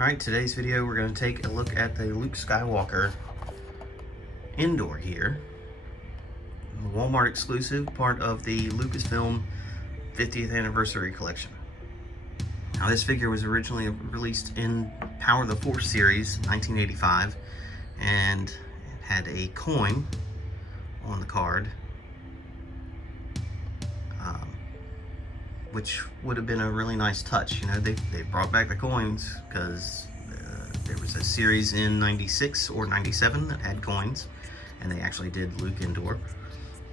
Alright, today's video we're going to take a look at the Luke Skywalker Endor Gear, Walmart exclusive, part of the Lucasfilm 50th anniversary collection. Now this figure was originally released in Power of the Force series 1985 and it had a coin on the card, which would have been a really nice touch. You know, they brought back the coins because there was a series in 96 or 97 that had coins, and they actually did Luke Endor.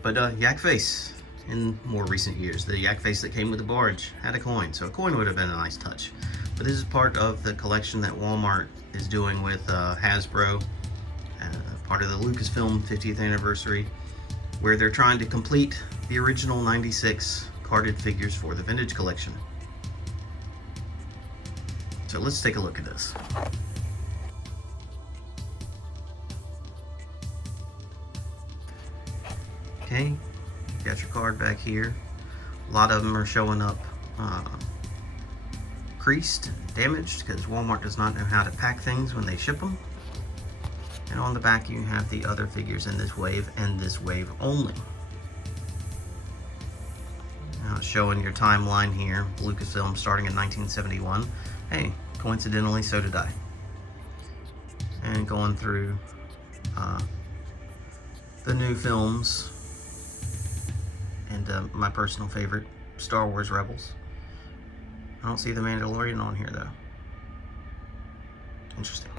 But Yak Face in more recent years, the Yak Face that came with the barge had a coin, so a coin would have been a nice touch. But this is part of the collection that Walmart is doing with Hasbro, part of the Lucasfilm 50th anniversary, where they're trying to complete the original 96 carded figures for the vintage collection. So let's take a look at this. Okay, you got your card back here. A lot of them are showing up creased, damaged, because Walmart does not know how to pack things when they ship them. And on the back you have the other figures in this wave and this wave only. Now it's showing your timeline here, Lucasfilm starting in 1971. Hey, coincidentally, so did I. And going through the new films, and my personal favorite, Star Wars Rebels. I don't see the Mandalorian on here though. Interesting.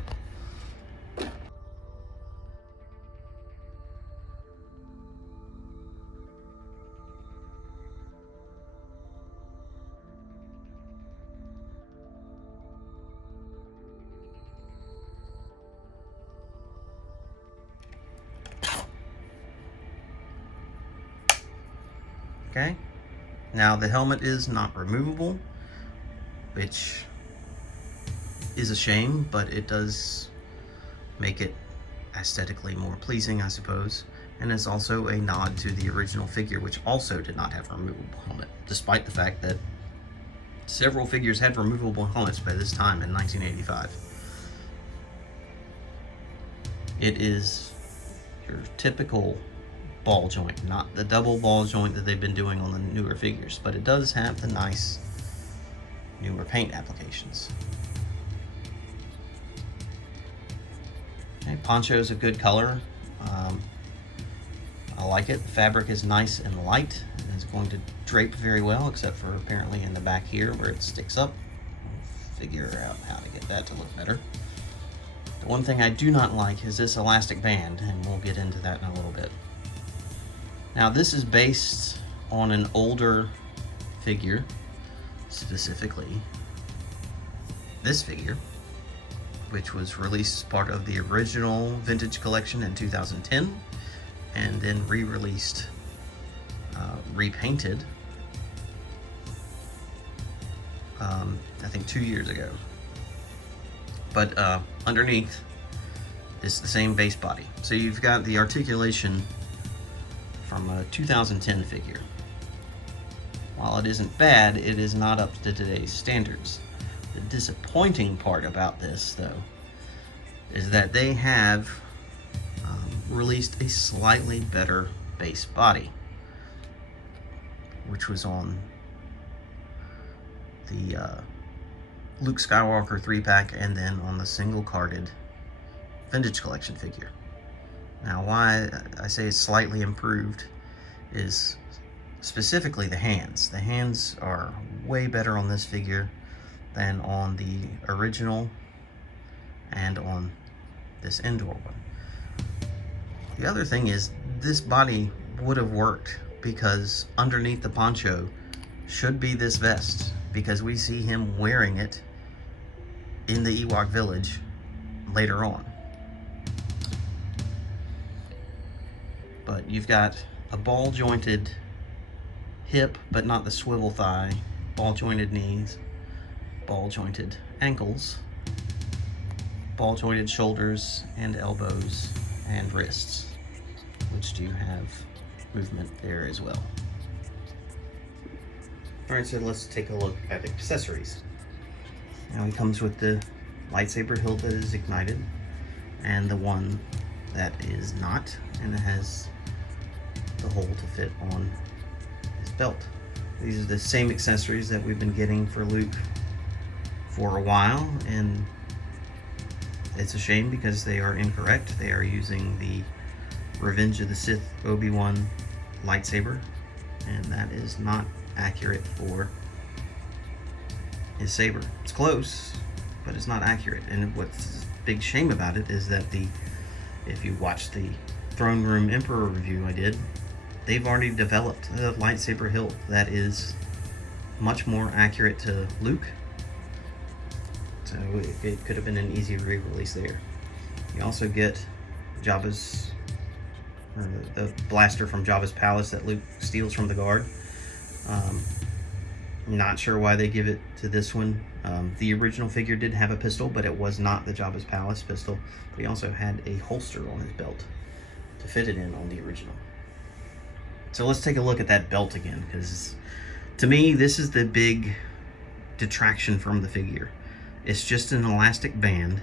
Okay, now the helmet is not removable, which is a shame, but it does make it aesthetically more pleasing, I suppose. And it's also a nod to the original figure, which also did not have a removable helmet, despite the fact that several figures had removable helmets by this time in 1985. It is your typical ball joint, not the double ball joint that they've been doing on the newer figures, but it does have the nice newer paint applications. Okay, Poncho is a good color. I like it. The fabric is nice and light, and it's going to drape very well, except for apparently in the back here where it sticks up. I'll figure out how to get that to look better. The one thing I do not like is this elastic band, and we'll get into that in a little bit. Now this is based on an older figure, specifically this figure, which was released as part of the original vintage collection in 2010 and then re-released, repainted, I think 2 years ago. But underneath is the same base body. So you've got the articulation from a 2010 figure. While it isn't bad, it is not up to today's standards. The disappointing part about this, though, is that they have released a slightly better base body, which was on the Luke Skywalker 3-pack and then on the single carded vintage collection figure. Now, why I say it's slightly improved is specifically the hands. The hands are way better on this figure than on the original and on this Endor one. The other thing is, this body would have worked because underneath the poncho should be this vest, because we see him wearing it in the Ewok village later on. But you've got a ball jointed hip, but not the swivel thigh, ball jointed knees, ball jointed ankles, ball jointed shoulders and elbows and wrists, which do have movement there as well. Alright, so let's take a look at accessories. Now he comes with the lightsaber hilt that is ignited, and the one that is not, and it has the hole to fit on his belt. These are the same accessories that we've been getting for Luke for a while, and it's a shame because they are incorrect. They are using the Revenge of the Sith Obi-Wan lightsaber, and that is not accurate for his saber. It's close, but it's not accurate. And what's a big shame about it is that if you watch the Throne Room Emperor review I did, they've already developed a lightsaber hilt that is much more accurate to Luke. So it could have been an easy re-release there. You also get Jabba's, or the blaster from Jabba's palace that Luke steals from the guard. Not sure why they give it to this one. The original figure did have a pistol, but it was not the Jabba's palace pistol. But he also had a holster on his belt to fit it in on the original. So let's take a look at that belt again, because to me, this is the big detraction from the figure. It's just an elastic band,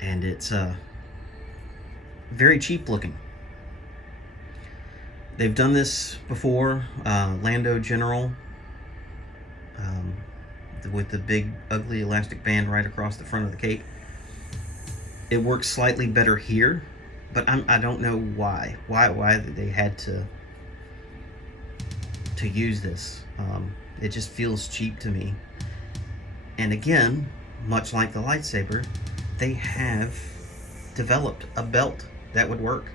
and it's very cheap looking. They've done this before, Lando General, with the big ugly elastic band right across the front of the cape. It works slightly better here, but I don't know why they had to use this. It just feels cheap to me. And again, much like the lightsaber, they have developed a belt that would work.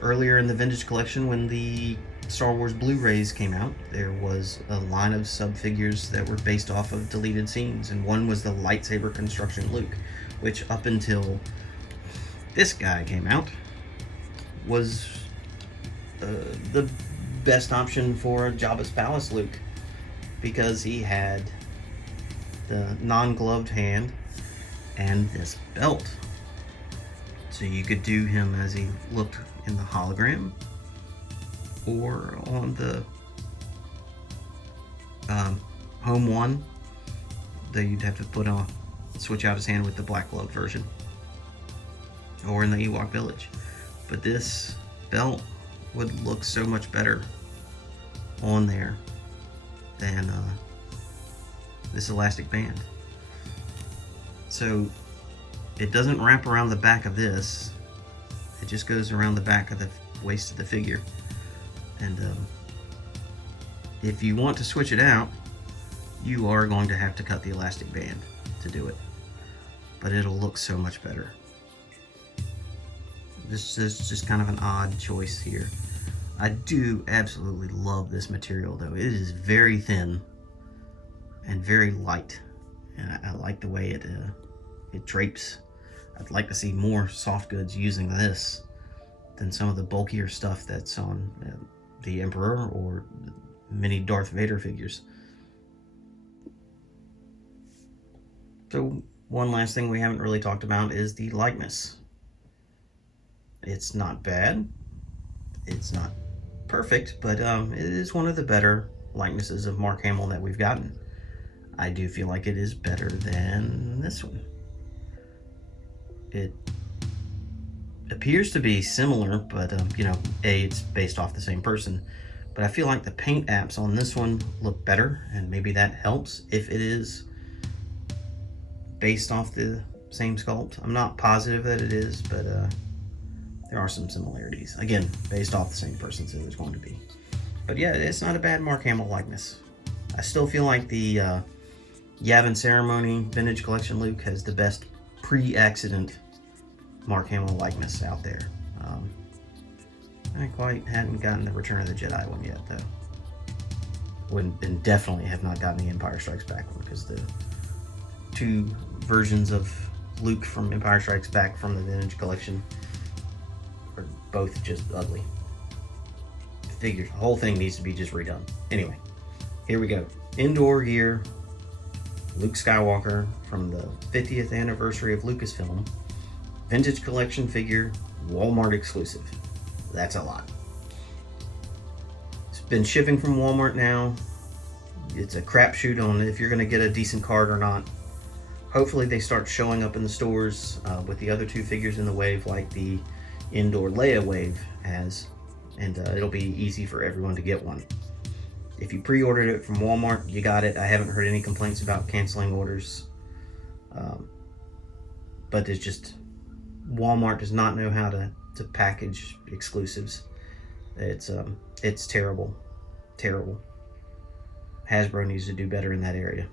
Earlier in the Vintage Collection, when the Star Wars Blu-rays came out, there was a line of sub-figures that were based off of deleted scenes, and one was the lightsaber construction Luke, which up until this guy came out was the best option for Jabba's palace Luke, because he had the non-gloved hand and this belt. So you could do him as he looked in the hologram, or on the home one, that you'd have to switch out his hand with the black glove version, or in the Ewok village. But this belt would look so much better on there than this elastic band. So it doesn't wrap around the back of this, it just goes around the back of the waist of the figure. And if you want to switch it out, you are going to have to cut the elastic band to do it, but it'll look so much better. This is just kind of an odd choice here. I do absolutely love this material though. It is very thin and very light, and I like the way it drapes. I'd like to see more soft goods using this than some of the bulkier stuff that's on the Emperor or many Darth Vader figures. So one last thing we haven't really talked about is the likeness. It's not bad. It's not perfect, but it is one of the better likenesses of Mark Hamill that we've gotten. I do feel like it is better than this one. It appears to be similar, but it's based off the same person. But I feel like the paint apps on this one look better, and maybe that helps if it is based off the same sculpt. I'm not positive that it is, but there are some similarities. Again, based off the same person, so there's going to be. But yeah, it's not a bad Mark Hamill likeness. I still feel like the Yavin Ceremony Vintage Collection Luke has the best pre-accident Mark Hamill likeness out there. I quite hadn't gotten the Return of the Jedi one yet, though. And definitely have not gotten the Empire Strikes Back one, because the two versions of Luke from Empire Strikes Back from the Vintage Collection are both just ugly. The whole thing needs to be just redone. Anyway, here we go. Endor Gear, Luke Skywalker from the 50th anniversary of Lucasfilm. Vintage Collection figure, Walmart exclusive. That's a lot. It's been shipping from Walmart now. It's a crapshoot on if you're going to get a decent card or not. Hopefully they start showing up in the stores with the other two figures in the wave, like the Endor Leia wave has, and it'll be easy for everyone to get one. If you pre-ordered it from Walmart, you got it. I haven't heard any complaints about canceling orders, but it's just Walmart does not know how to package exclusives. It's terrible. Hasbro needs to do better in that area.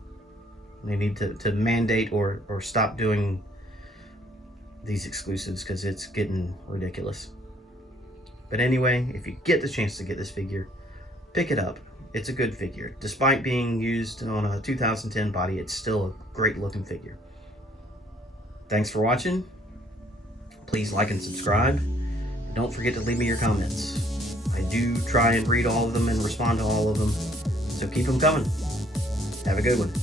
They need to mandate or stop doing these exclusives, because it's getting ridiculous. But anyway, if you get the chance to get this figure, pick it up. It's a good figure. Despite being used on a 2010 body, it's still a great looking figure. Thanks for watching. Please like and subscribe. Don't forget to leave me your comments. I do try and read all of them and respond to all of them, so keep them coming. Have a good one.